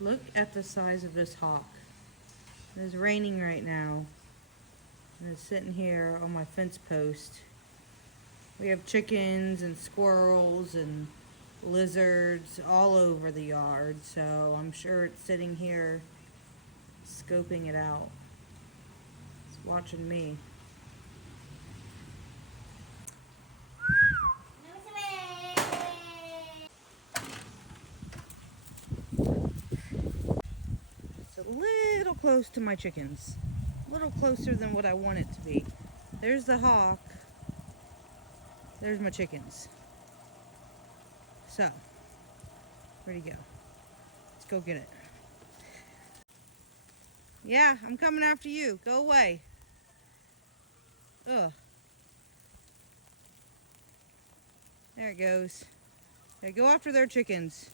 Look at the size of this hawk. It is raining right now. And it's sitting here on my fence post. We have chickens and squirrels and lizards all over the yard, so I'm sure it's sitting here scoping it out. It's watching me. It's a little close to my chickens. A little closer than what I want it to be. There's the hawk. There's my chickens. So, where'd he go? Let's go get it. Yeah, I'm coming after you. Go away. Ugh. There it goes. They go after their chickens.